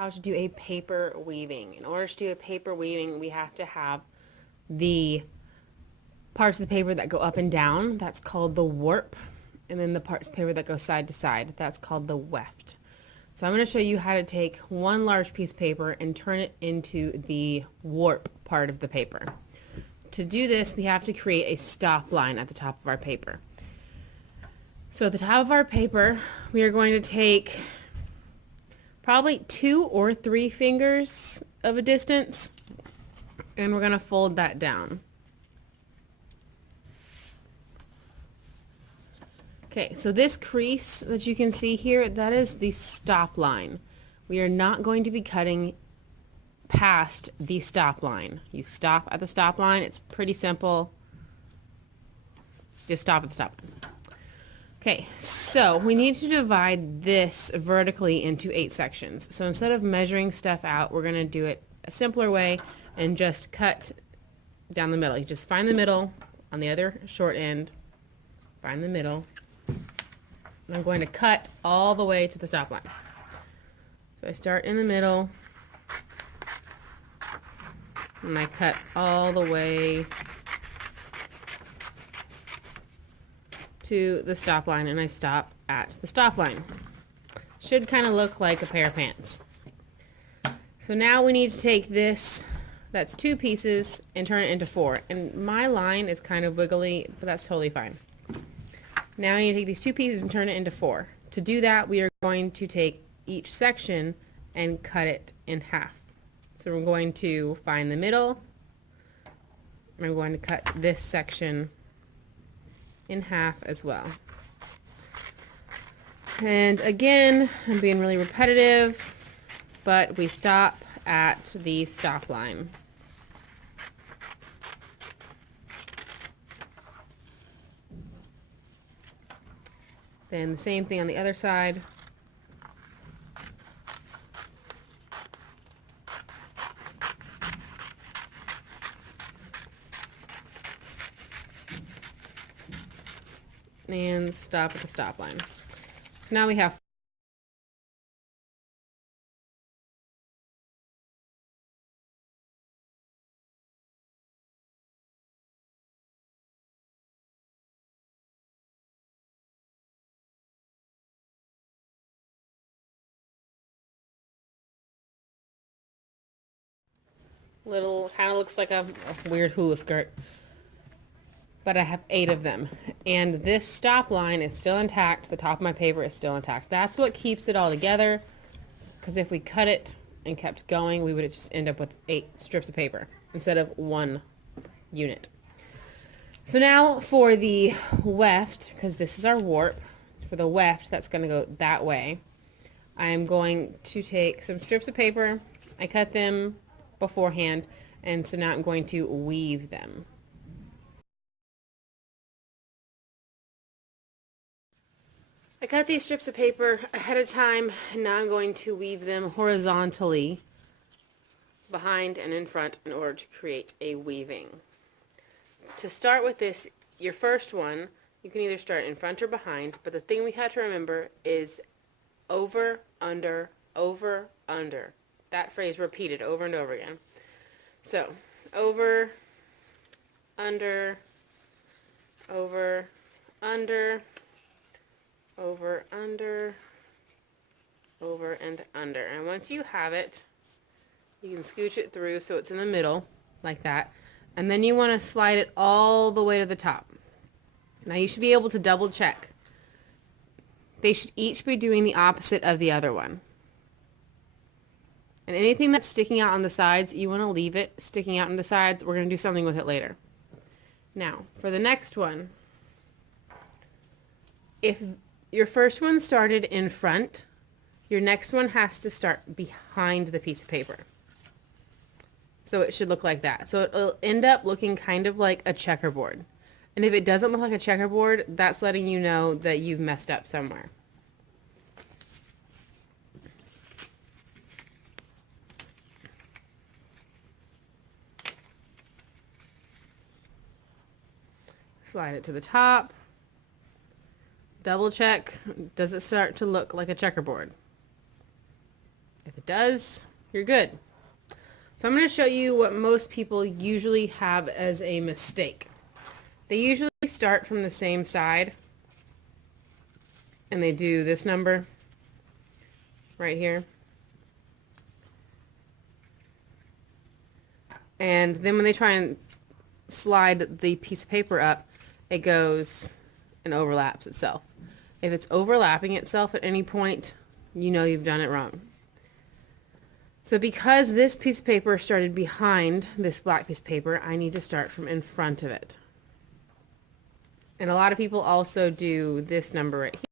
How to do a paper weaving. In order to do a paper weaving, we have to have the parts of the paper that go up and down. That's called the warp. And then the parts of paper that go side to side. That's called the weft. So I'm going to show you how to take one large piece of paper and turn it into the warp part of the paper. To do this, we have to create a stop line at the top of our paper. So at the top of our paper, we are going to take probably 2 or 3 fingers of a distance, and we're going to fold that down. Okay, so this crease that you can see here, that is the stop line. We are not going to be cutting past the stop line. You stop at the stop line. It's pretty simple. Just stop at the stop line. Okay, so we need to divide this vertically into 8 sections. So instead of measuring stuff out, we're going to do it a simpler way and just cut down the middle. You just find the middle on the other short end, find the middle, and I'm going to cut all the way to the stop line. So I start in the middle, and I cut all the way to the stop line, and I stop at the stop line. Should kind of look like a pair of pants. So now we need to take this, that's 2 pieces, and turn it into 4. And my line is kind of wiggly, but that's totally fine. Now you take these 2 pieces and turn it into 4. To do that, we are going to take each section and cut it in half. So we're going to find the middle, and I'm going to cut this section in half as well. And again, I'm being really repetitive, but we stop at the stop line. Then the same thing on the other side. And stop at the stop line. So now we have little, kind of looks like a weird hula skirt, but I have 8 of them, and this stop line is still intact. The top of my paper is still intact. That's what keeps it all together, because if we cut it and kept going, we would just end up with 8 strips of paper instead of 1 unit. So now for the weft, because this is our warp, for the weft that's going to go that way, I am going to take some strips of paper. I cut them beforehand, and so now I'm going to weave them. I cut these strips of paper ahead of time, and now I'm going to weave them horizontally behind and in front in order to create a weaving. To start with this, your first one, you can either start in front or behind, but the thing we have to remember is over, under, over, under. That phrase repeated over and over again. So, over, under, over, under, over, under, over, and under. And once you have it, you can scooch it through so it's in the middle, like that. And then you want to slide it all the way to the top. Now you should be able to double check. They should each be doing the opposite of the other one. And anything that's sticking out on the sides, you want to leave it sticking out on the sides. We're going to do something with it later. Now, for the next one, if your first one started in front, your next one has to start behind the piece of paper. So it should look like that. So it'll end up looking kind of like a checkerboard. And if it doesn't look like a checkerboard, that's letting you know that you've messed up somewhere. Slide it to the top. Double check. Does it start to look like a checkerboard? If it does, you're good. So I'm going to show you what most people usually have as a mistake. They usually start from the same side and they do this number right here. And then when they try and slide the piece of paper up, it goes and overlaps itself. If it's overlapping itself at any point, you know you've done it wrong. So because this piece of paper started behind this black piece of paper, I need to start from in front of it. And a lot of people also do this number right here.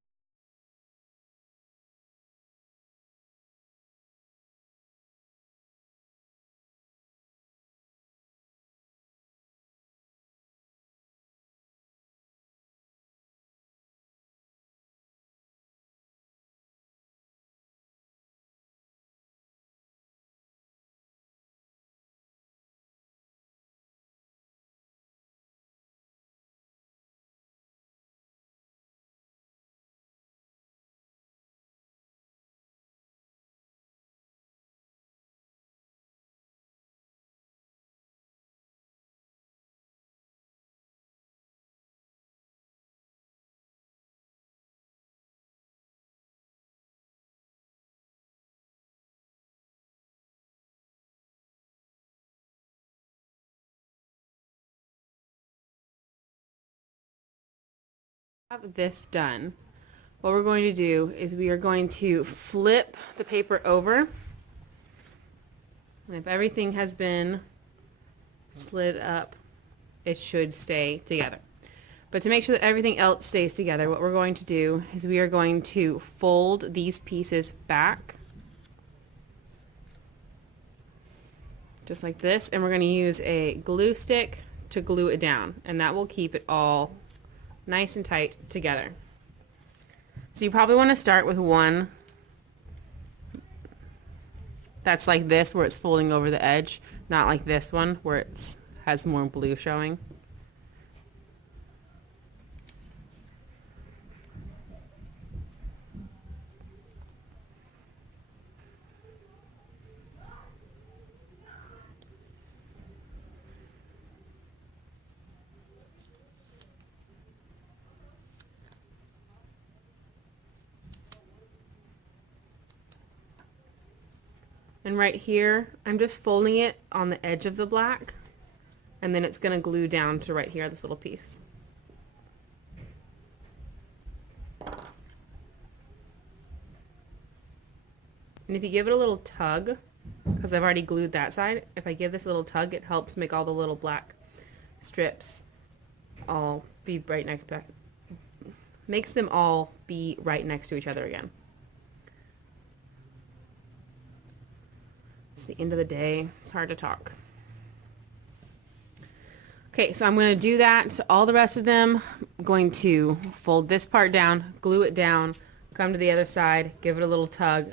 Have this done, what we're going to do is we are going to flip the paper over, and if everything has been slid up, it should stay together. But to make sure that everything else stays together, what we're going to do is we are going to fold these pieces back just like this, and we're going to use a glue stick to glue it down, and that will keep it all nice and tight together. So you probably want to start with one that's like this, where it's folding over the edge, not like this one where it has more blue showing. And right here, I'm just folding it on the edge of the black, and then it's going to glue down to right here, this little piece. And if you give it a little tug, because I've already glued that side, if I give this a little tug, it helps make all the little black strips all be right next to, makes them all be right next to each other again. It's the end of the day. It's hard to talk. Okay, so I'm going to do that to all the rest of them. I'm going to fold this part down, glue it down, come to the other side, give it a little tug.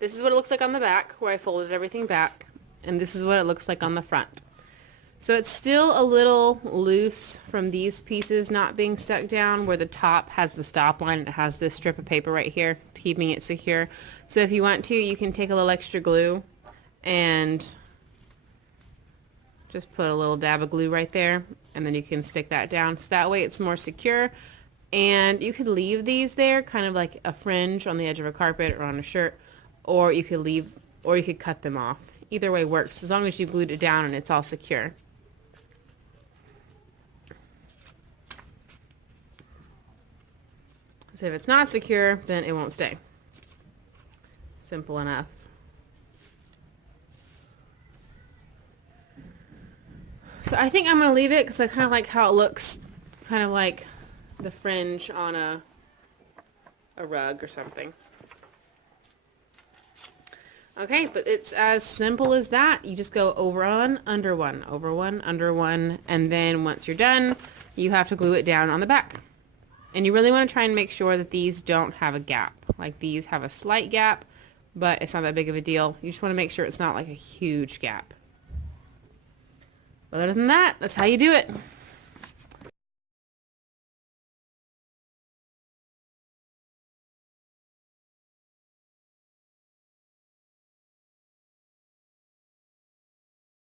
This is what it looks like on the back, where I folded everything back, and this is what it looks like on the front. So it's still a little loose from these pieces not being stuck down, where the top has the stop line and it has this strip of paper right here keeping it secure. So if you want to, you can take a little extra glue and just put a little dab of glue right there, and then you can stick that down, so that way it's more secure. And you could leave these there kind of like a fringe on the edge of a carpet or on a shirt, or you could leave, or you could cut them off. Either way works, as long as you glued it down and it's all secure. So if it's not secure, then it won't stay. Simple enough. So I think I'm going to leave it because I kind of like how it looks, kind of like the fringe on a rug or something. Okay, but it's as simple as that. You just go over one, under one, over one, under one, and then once you're done, you have to glue it down on the back. And you really want to try and make sure that these don't have a gap. Like these have a slight gap, but it's not that big of a deal. You just want to make sure it's not like a huge gap. But other than that, that's how you do it.